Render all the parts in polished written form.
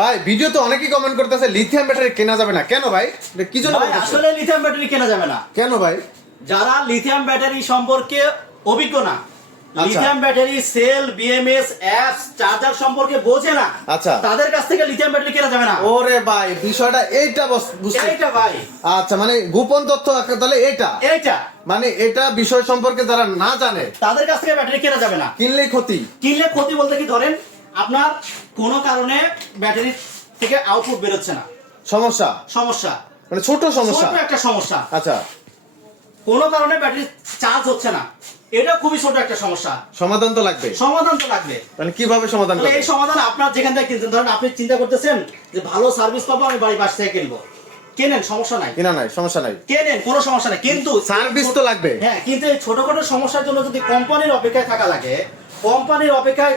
ভাই ভিডিওতে অনেকেই কমেন্ট করতেছে লিথিয়াম ব্যাটারি কেনা যাবে না, কেন ভাই? কি জন্য ভাই আসলে লিথিয়াম ব্যাটারি কেনা যাবে না। কেন ভাই? যারা লিথিয়াম ব্যাটারি সম্পর্কে অভিজ্ঞ না, আচ্ছা। Lithium battery sell, BMS, apps, charger সম্পর্কে বোঝে না, আচ্ছা। তাদের কাছ থেকে লিথিয়াম ব্যাটারি কেনা যাবে না। ওরে ভাই বিষয়টা এইটা বুঝতে। এইটা ভাই, আচ্ছা মানে গোপন তথ্য তাহলে এইটা মানে এটা বিষয় সম্পর্কে যারা না জানে তাদের কাছ থেকে ব্যাটারি কেনা যাবে না। কিনলেই ক্ষতি। কিনলে ক্ষতি বলতে কি, ধরেন আপনার কোনো কারণে ব্যাটারি থেকে আউটপুট বেরোচ্ছে না, সমস্যা মানে ছোট সমস্যা, ছোট একটা সমস্যা। আচ্ছা কোনো কারণে ব্যাটারি চার্জ হচ্ছে না, এটা খুবই ছোট একটা সমস্যা। সমাধান তো লাগবে। মানে কিভাবে সমাধান তাহলে করবে? এই সমাধান আপনার যেখান থেকে কিনছেন, ধরেন আপনি চিন্তা করতেছেন যে ভালো সার্ভিস পাবো, আমি বাড়ি পাশ থেকে কিনবো, কেনেন, সমস্যা নাই, সমস্যা নাই, কেনেন, কোনো সমস্যা নাই, কিন্তু সার্ভিস তো লাগবে। হ্যাঁ, কিন্তু এই ছোটখাটো সমস্যার জন্য যদি কোম্পানির অপেক্ষায় থাকা লাগে, কোম্পানির অপেক্ষায়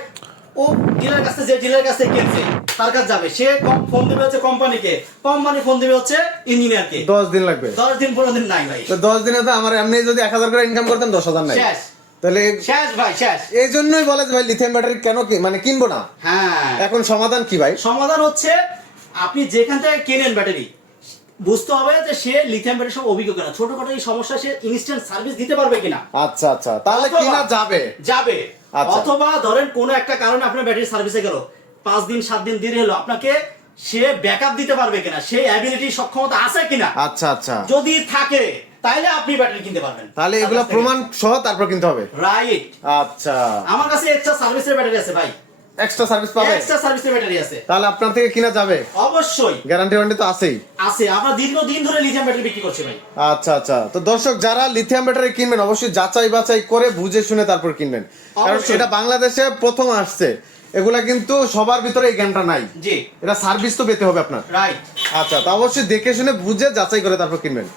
ও ডিলার কাছে, যে ডিলার কাছে কিনছে তার কাছে যাবে, সে ফোন দিবে হচ্ছে কোম্পানিকে, কোম্পানি ফোন দিবে হচ্ছে ইঞ্জিনিয়ারকে, 10 দিন লাগবে। 10 দিন 15 দিন নাই ভাই। তো 10 দিনে তো আমার এমনি যদি 1000 করে ইনকাম করতাম 10,000 নাই, শেষ তাহলে শেষ ভাই, শেষ। এই জন্যই বলে যে ভাই লিথিয়াম ব্যাটারি কেন কি মানে কিনবো না। হ্যাঁ, এখন সমাধান কি ভাই? সমাধান হচ্ছে আপনি যেখান থেকে কেনেন ব্যাটারি, বুঝতে হবে যে সে লিথিয়াম ব্যাটারি সব অভিজ্ঞ কিনা, ছোটখাটো এই সমস্যা সে ইনস্ট্যান্ট সার্ভিস দিতে পারবে কিনা। আচ্ছা আচ্ছা, তাহলে কিনা যাবে। আচ্ছা। অথবা ধরেন কোনো একটা কারণে আপনার ব্যাটারি সার্ভিসে গেল, 5 দিন 7 দিন দেরি হলো, আপনাকে সে ব্যাকআপ দিতে পারবে কিনা, সেই অ্যাবিলিটি, সক্ষমতা আছে কিনা। আচ্ছা আচ্ছা, যদি থাকে তাহলে আপনি ব্যাটারি কিনতে পারবেন। তাহলে এগুলো প্রমাণ সহ তারপর কিনতে হবে। রাইট। আচ্ছা, আমার কাছে এক্সট্রা সার্ভিসের ব্যাটারি আছে ভাই, এক্সট্রা সার্ভিস পাবে, এক্সট্রা সার্ভিসের ব্যাটারি আছে, তাহলে আপনার থেকে কিনা যাবে অবশ্যই। গ্যারান্টি ওয়ারেন্টি তো আছেই। আছে, আমরা দীর্ঘদিন ধরে লিথিয়াম ব্যাটারি বিক্রি করছি ভাই। আচ্ছা আচ্ছা, তো দর্শক যারা লিথিয়াম ব্যাটারি কিনবেন অবশ্যই যাচাই বাছাই করে বুঝে শুনে তারপর কিনবেন, কারণ অবশ্যই। এটা বাংলাদেশে প্রথম আসছে, এগুলা কিন্তু সবার ভিতরে এই জ্ঞানটা নাই। জি, এটা সার্ভিস তো পেতে হবে আপনার। রাইট। আচ্ছা, তো অবশ্যই দেখে শুনে বুঝে যাচাই করে তারপর কিনবেন।